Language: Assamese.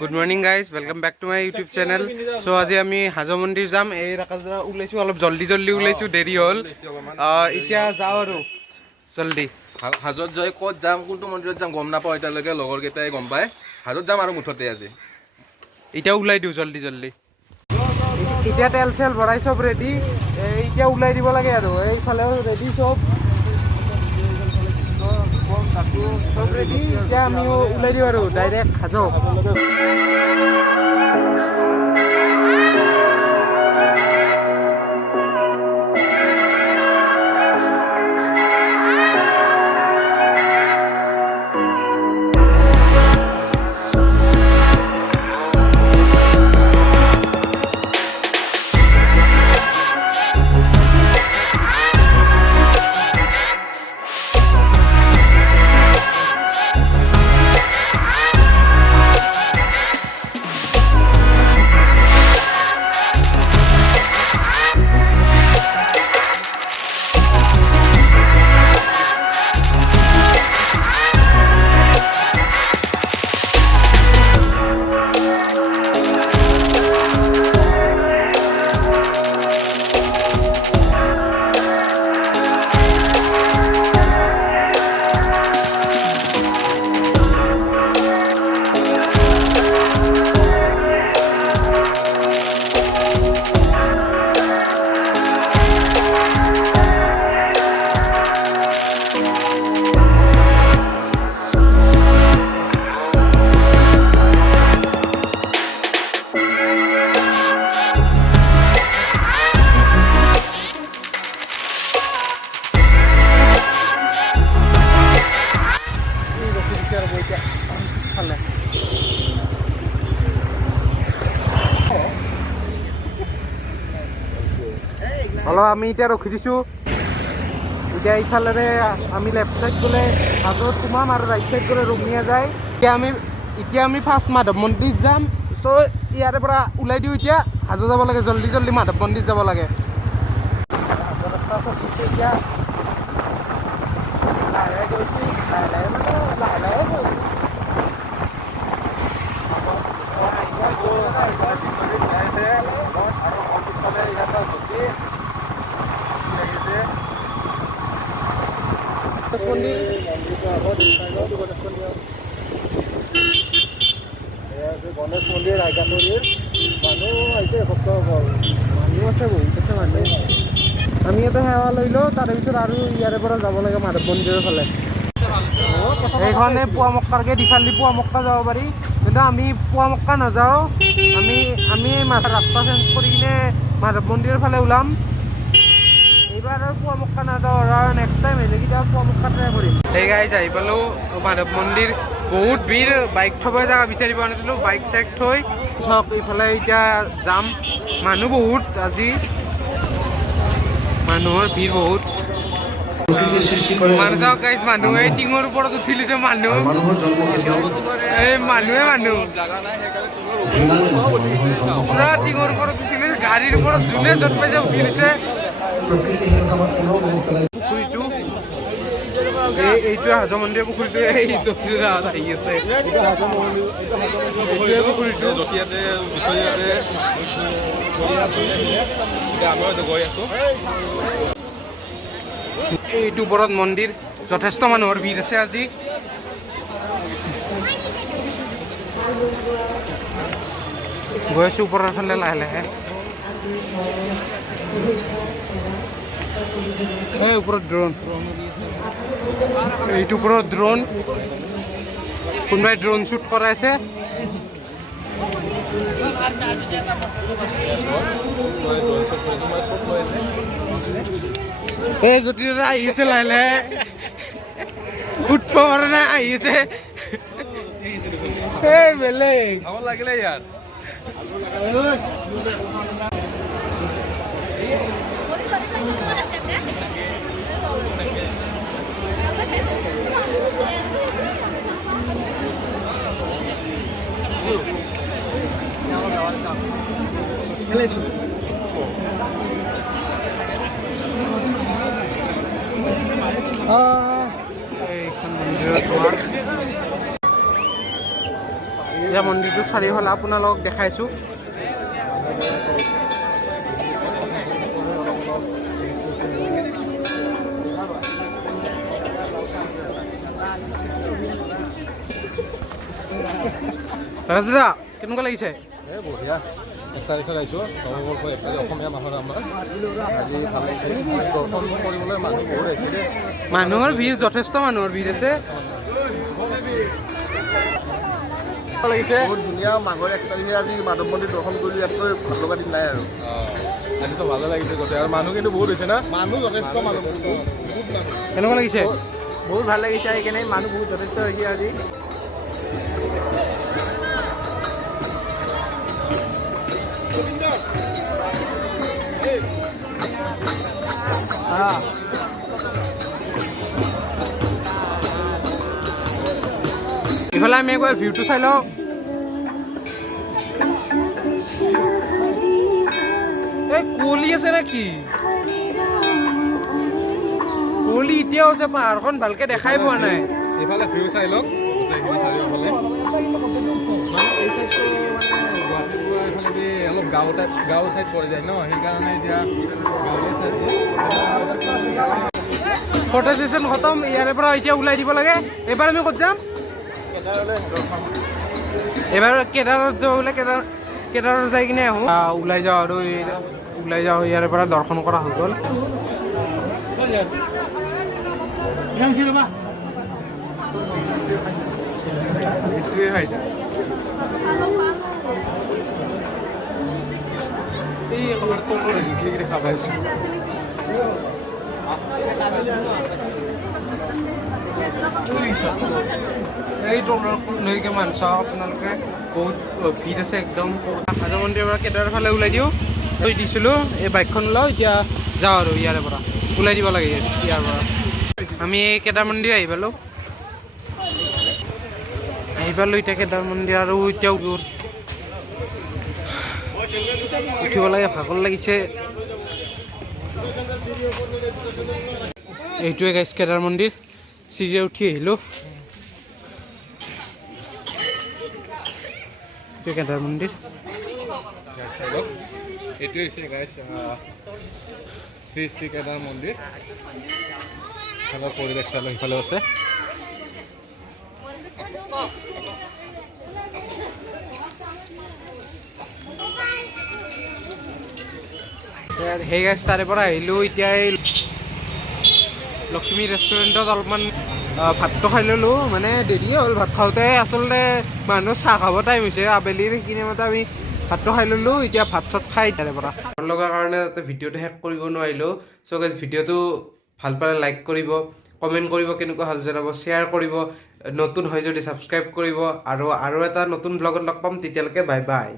Good morning guys, welcome back to my YouTube channel. So আজি আমি হাজো মন্দিৰ যাম। এই ৰাকাজৰা ওলাইছো অলপ জলদি ওলাইছো, দেৰি হ'ল। এতিয়া যাও আৰু জলদি। হাজোত যাই ক'ত যাম কোনটো মন্দিৰত যাম গম নাপাওঁ এতিয়ালৈকে, লগৰ কেইটাই গম পায়। হাজোত যাম আৰু মুঠতে আজি। এতিয়া ওলাই দিওঁ জলদি। এতিয়া তেল চেল ভৰাই চব ৰেডি, এতিয়া ওলাই দিব লাগে আৰু এইফালেও ৰেডি চব ৰেডি। এতিয়া আমি ওলাই দিওঁ আৰু ডাইৰেক্ট হাজো। অলপ আমি এতিয়া ৰখি দিছোঁ। এতিয়া এইফালেৰে আমি লেফ্ট চাইড গ'লে হাজোত সোমাম আৰু ৰাইট চাইড গ'লে ৰঙিয়া যায়। এতিয়া আমি ফাৰ্ষ্ট মাধৱ মন্দিৰ যাম। চ' ইয়াৰে পৰা ওলাই দিওঁ, এতিয়া হাজো যাব লাগে, জলদি মাধৱ মন্দিৰ যাব লাগে। এতিয়া লাহে গৈছোঁ, লাহে গণেশ মন্দিৰ ৰাইকাতলিৰ মানুহ আহিছে, মানুহ আছে, বহুত আছে মানুহ। আমি এটা সেৱা লৈ লওঁ, তাৰে পিছত আৰু ইয়াৰে পৰা যাব লাগে মাধৱ মন্দিৰৰ ফালে। সেইখনে পুৱামক্কাৰকে দিফালি পুৱামক্কা যাব পাৰি, কিন্তু আমি পুৱামক্কা নাযাওঁ। আমি ৰাস্তা চেঞ্জ কৰি কিনে মাধৱ মন্দিৰৰ ফালে ওলাম। এইবাৰ আৰু পুৱামক্কা নাযাওঁ আৰু নেক্সট টাইম আহিলে কেতিয়াবা পুৱামক্কা ট্ৰাই কৰিম। সেই গাইজ আহি পালোঁ মাধৱ মন্দিৰ। বহুত ভিৰ, বাইক থ'ব জেগা বিচাৰি পোৱা নাছিলোঁ, বাইক চাইক থৈ চব এইফালে এতিয়া যাম। মানুহ বহুত, আজি মানুহৰ ভিৰ বহুত। মানুহ চাওক গাইজ, মানুহে টিঙৰ ওপৰত উঠিলিছে। মানুহে পুৰা টিঙৰ ওপৰত উঠিলিছে, গাড়ীৰ ওপৰত যোনে য'ত পাইছে উঠিলিছে। পুখুৰীটো এইটো হাজো মন্দিৰ পুখুৰীটো এই জটিৰাত আহি আছে। পুখুৰীটো এইটো ওপৰত মন্দিৰ, যথেষ্ট মানুহৰ ভিৰ আছে আজি। গৈ আছোঁ ওপৰৰ ফালে লাহে। এই ওপৰত ড্ৰোন, এইটো ওপৰত ড্ৰোন, কোনোবাই ড্ৰোন শ্বুট কৰাইছে। এই যদি আহিছে লাহে উঠব পৰা নাই, আহিছে বেলেগ লাগিলে ইয়াত। এইখন মন্দিৰত তোমাৰ এতিয়া মন্দিৰটো চাৰিওফালে আপোনালোকক দেখাইছোঁ। ৰাজদা কেনেকুৱা লাগিছে? বঢ়িয়া 1 তাৰিখত আহিছোঁ চবৰপৰা 1 তাৰিখ অসমীয়া মাহৰ আমাৰ আজি ভাল লাগিছে দৰ্শন কৰিবলৈ মানুহ বহুত আহিছে দেই মানুহৰ ভিৰ যথেষ্ট মানুহৰ ভিৰ আছে লাগিছে বহুত ধুনীয়া মাঘৰ 1 তাৰিখে আজি মাধৱ মন্দিৰ দৰ্শন কৰি ইয়াতকৈ ভাল লগা দিন নাই আৰু আজিতো ভালে লাগিছে গোটেই আৰু মানুহ কিন্তু বহুত হৈছে না মানুহ যথেষ্ট মানুহ বহুত মানুহ কেনেকুৱা লাগিছে? বহুত ভাল লাগিছে সেইকাৰণে মানুহ বহুত যথেষ্ট হৈছে আজি ইফালে আমি একবাৰ ভিউটো চাই লওঁ এই কুঁৱলী আছে নেকি কুঁৱলী এতিয়াও আছে পাহাৰখন ভালকে দেখাই পোৱা নাই এইফালে ভিউ চাই লওক গোটেইখিনি চাৰিওফালে এই চাইডটো মানে গুৱাহাটীৰ পৰা এইফালেদি অলপ গাঁও চাইড পৰি যায় ন সেইকাৰণে এতিয়া গাঁৱলীয়া চাইড ফটো ছেশ্যন খতম ইয়াৰে পৰা এতিয়া ওলাই দিব লাগে এইবাৰ আমি ক'ত যাম এবাৰ কেদাৰত যাওঁ বোলে কেদাৰত যাই কিনে আহোঁ ওলাই যাওঁ আৰু ওলাই যাওঁ ইয়াৰে পৰা দৰ্শন কৰা হৈ গ'ল এইটোৱে হয় এই আমাৰ তলৰ সেইখিনি দেখা পাইছোঁ এই তললৈকে মান চাওক আপোনালোকে বহুত ভিৰ আছে একদম হাজো মন্দিৰৰ পৰা কেদাৰৰ ফালে ওলাই দিওঁ লৈ দিছিলোঁ এই বাইকখন ওলাওঁ এতিয়া যাওঁ আৰু ইয়াৰে পৰা ওলাই দিব লাগে ইয়াৰ পৰা আমি এই কেদাৰ মন্দিৰ আহি পালোঁ এতিয়া কেদাৰ মন্দিৰ আৰু এতিয়াও উঠিব লাগে ভাগৰ লাগিছে এইটোৱে গাইছ কেদাৰ মন্দিৰ চিৰিয়ে উঠি আহিলোঁ এইটোৱে কেদাৰ মন্দিৰ এইটোৱে হৈছে গাইছ শ্ৰী শ্ৰী কেদাৰ মন্দিৰ পৰিৱেশ চালোঁ সিফালে আছে সেই গাইছ তাৰে পৰা আহিলোঁ এতিয়া এই লক্ষ্মী ৰেষ্টুৰেণ্টত অলপমান ভাতটো খাই ল'লোঁ মানে দেৰি হ'ল ভাত খাওঁতে আচলতে মানুহ চাহ খাব টাইম হৈছে আবেলিৰ সেইখিনি মতে আমি ভাতটো খাই ল'লোঁ এতিয়া ভাত চাত খাই তাৰে পৰা ভাল লগাৰ কাৰণে তাতে ভিডিঅ'টো শেষ কৰিব নোৱাৰিলোঁ চ' গাইছ ভিডিঅ'টো ভাল পালে লাইক কৰিব কমেণ্ট কৰিব কেনেকুৱা হ'ল জনাব শ্বেয়াৰ কৰিব নতুন হয় যদি ছাবস্ক্ৰাইব কৰিব আৰু এটা নতুন ব্লগত লগ পাম তেতিয়ালৈকে বাই বাই